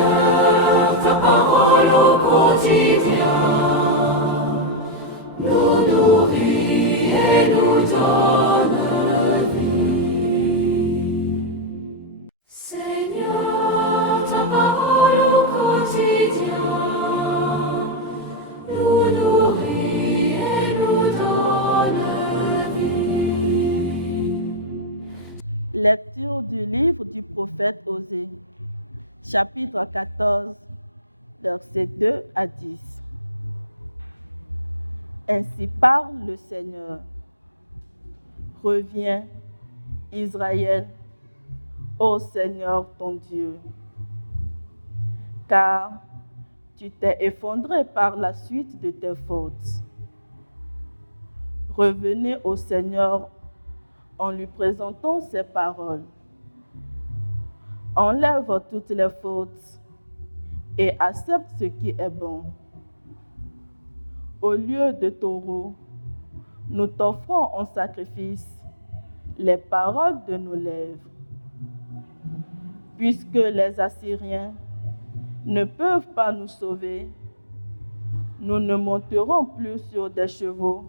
Seigneur, ta parole au quotidien nous nourrit et nous donne vie. Seigneur, ta parole au quotidien nous nourrit et nous donne vie. Lecture du livre du prophète Osée, chapitre 14, versets 2 à 10. Ainsi parle le Seigneur. Reviens, Israël, ô Seigneur ton Dieu, car tu t'es effondré par la suite de tes fautes. Revenez au Seigneur en lui présentant ses paroles. Enlève toutes les fautes et accepte ce qui est bon. Au lieu de taureaux, nous t'offrons en sacrifice les paroles de nos lèvres. Puisque les Assyriens ne peuvent pas nous sauver, nous ne monterons plus sur des chevaux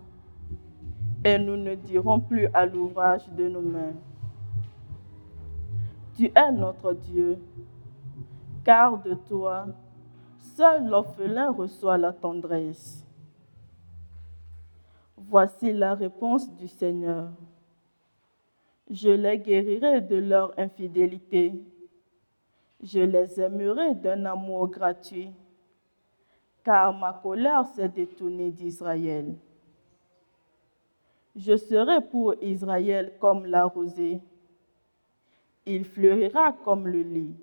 et nous ne dirons plus à l'ouvrage de nos mains. Tu es notre Dieu, car de toi, seul l'orphelin reçoit la tendresse. Voici la réponse du Seigneur. Je les guérirai de leur infidélité. Je les aimerai d'un amour gratuit, car ma colère s'est détournée d'Israël. Je serai pour Israël comme la rosée. Il fleurira comme le lit.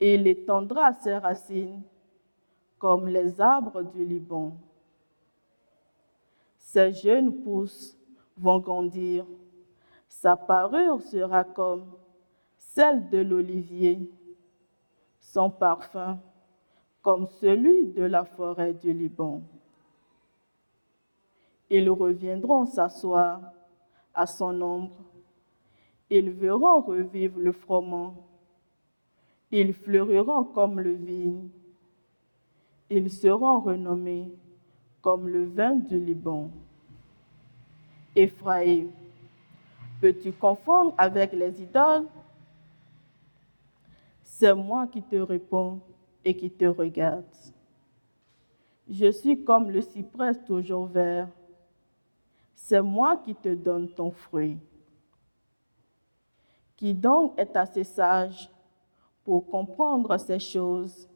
Et il étendra ses racines comme les arbres du Liban. Ses jeunes pousses vont grandir. Sa parure sera comme celle de l'olivier, son parfum comme celui de la forêt du Liban. Ils reviendront s'asseoir à son ombre. Ils verront revivre le froment. Ils fleuriront comme le vigne. Ils seront renommés comme le vin du Liban. Éphraïm, peux-tu confondre avec les idoles? C'est moi qui te réponds et qui te regarde. Je suis comme le cyprès toujours vert. C'est moi qui te donne ton fruit. Qui donc est assez sage pour comprendre ces choses,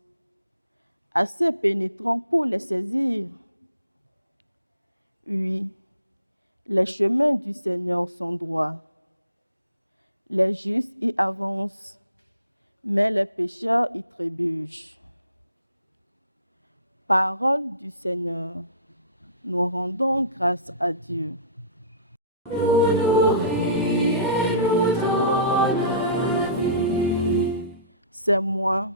assez pénétrant pour les saisir? Oui, les chemins du Seigneur sont droits. Les justes y avancent, mais les pécheurs y trébuchent. Parole du Seigneur, nous rendons grâce à Dieu. Nous nourrit et nous donne vie. C'est moi,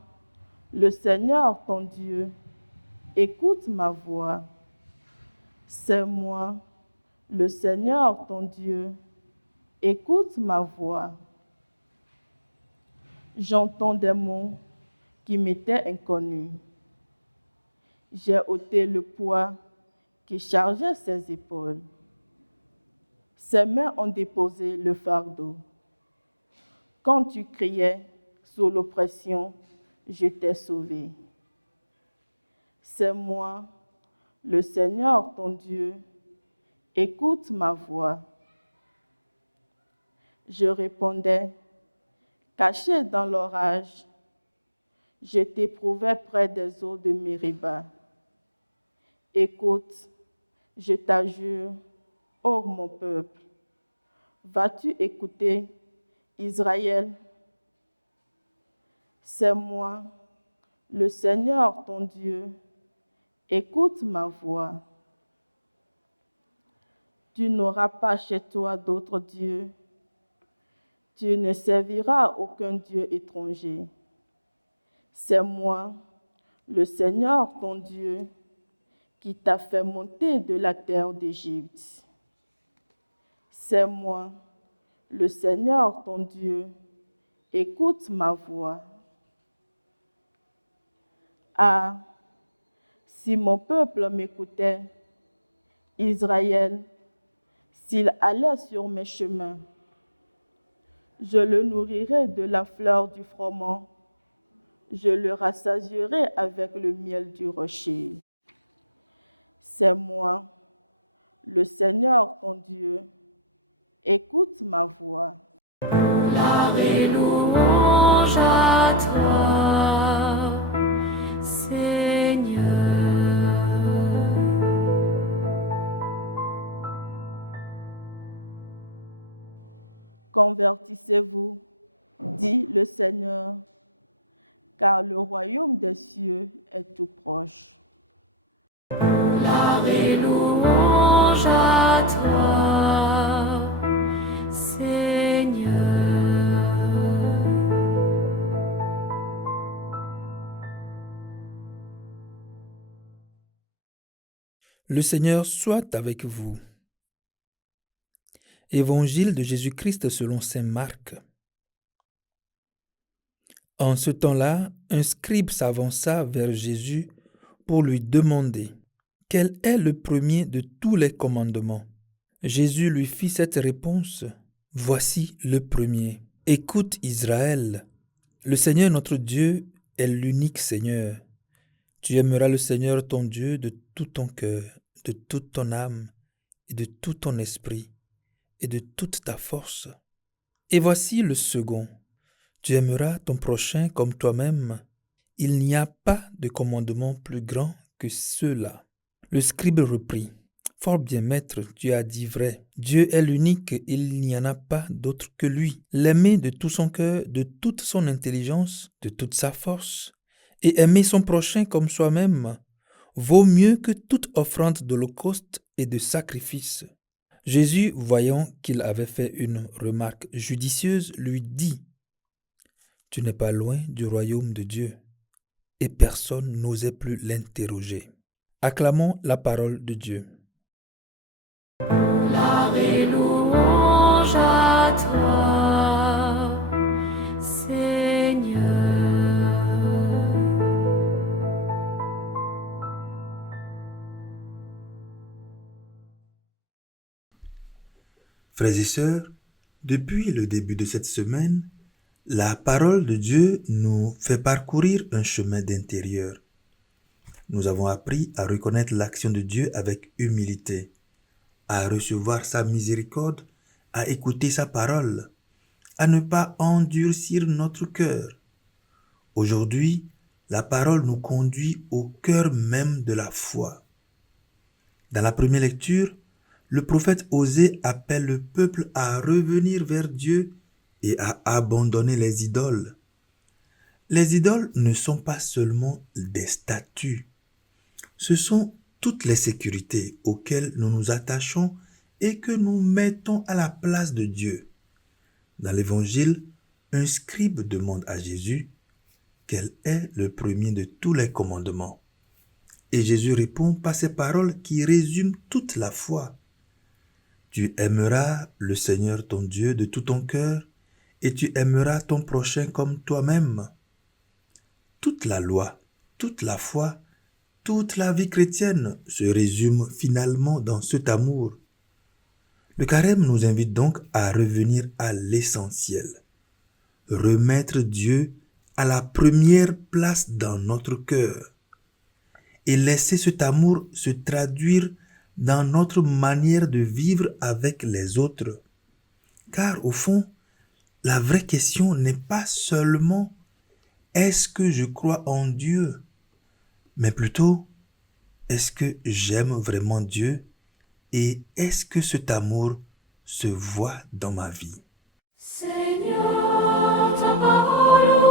le Seigneur ton Dieu, écoute ma voix. C'est moi, le Seigneur ton Dieu, écoute ma voix. J'entends des mots qui m'étaient inconnus. J'ai ôté le poids qui chargeait ses épaules. Ses mains ont déposé le fardeau. Quand tu criais sous l'oppression, je t'ai sauvé. C'est moi, le Seigneur ton Dieu, écoute ma voix. Je répondais, caché dans l'orage, je t'éprouvais près des eaux de Mériba. Écoute, je t'adjure, ô mon peuple, vas-tu écouter, Israël? C'est moi, le Seigneur ton Dieu, écoute ma voix. Tu n'auras pas chez toi d'autre Dieu. Tu ne serviras aucun Dieu étranger. C'est moi, le Seigneur ton Dieu, qui t'a fait monter de la terre d'Égypte. C'est moi, le Seigneur ton Dieu, écoute ma voix. Ah, si mon peuple m'écoutait, Israël, s'il allait sur mes chemins, je le nourrirai de la fleur du froment, je le rassasierai avec le miel du rocher. C'est moi, le Seigneur ton Dieu. Écoute ma voix. Gloire et louange à toi, Seigneur. Convertissez-vous, dit le Seigneur, car le royaume des cieux est tout proche. Gloire et louange à toi, Seigneur. Le Seigneur soit avec vous. Évangile de Jésus-Christ selon saint Marc. En ce temps-là, un scribe s'avança vers Jésus pour lui demander « Quel est le premier de tous les commandements ?» Jésus lui fit cette réponse « Voici le premier. Écoute Israël, le Seigneur notre Dieu est l'unique Seigneur. Tu aimeras le Seigneur ton Dieu de tout ton cœur, de toute ton âme et de tout ton esprit et de toute ta force. Et voici le second. Tu aimeras ton prochain comme toi-même. Il n'y a pas de commandement plus grand que ceux-là. » Le scribe reprit. Fort bien, maître, tu as dit vrai. Dieu est l'unique, il n'y en a pas d'autre que lui. L'aimer de tout son cœur, de toute son intelligence, de toute sa force, et aimer son prochain comme soi-même, vaut mieux que toute offrande d'holocauste et de sacrifice. Jésus, voyant qu'il avait fait une remarque judicieuse, lui dit « Tu n'es pas loin du royaume de Dieu. » Et personne n'osait plus l'interroger. Acclamons la parole de Dieu. Gloire et louange à toi, Seigneur. Frères et sœurs, depuis le début de cette semaine, la parole de Dieu nous fait parcourir un chemin d'intérieur. Nous avons appris à reconnaître l'action de Dieu avec humilité, à recevoir sa miséricorde, à écouter sa parole, à ne pas endurcir notre cœur. Aujourd'hui, la parole nous conduit au cœur même de la foi. Dans la première lecture, le prophète Osée appelle le peuple à revenir vers Dieu et à abandonner les idoles. Les idoles ne sont pas seulement des statues, ce sont toutes les sécurités auxquelles nous nous attachons et que nous mettons à la place de Dieu. Dans l'Évangile, un scribe demande à Jésus quel est le premier de tous les commandements. Et Jésus répond par ces paroles qui résument toute la foi. Tu aimeras le Seigneur ton Dieu de tout ton cœur et tu aimeras ton prochain comme toi-même. Toute la loi, toute la foi, toute la vie chrétienne se résume finalement dans cet amour. Le carême nous invite donc à revenir à l'essentiel, remettre Dieu à la première place dans notre cœur et laisser cet amour se traduire dans notre manière de vivre avec les autres. Car au fond, la vraie question n'est pas seulement « est-ce que je crois en Dieu ?» mais plutôt « est-ce que j'aime vraiment Dieu et est-ce que cet amour se voit dans ma vie ?» Seigneur, ta parole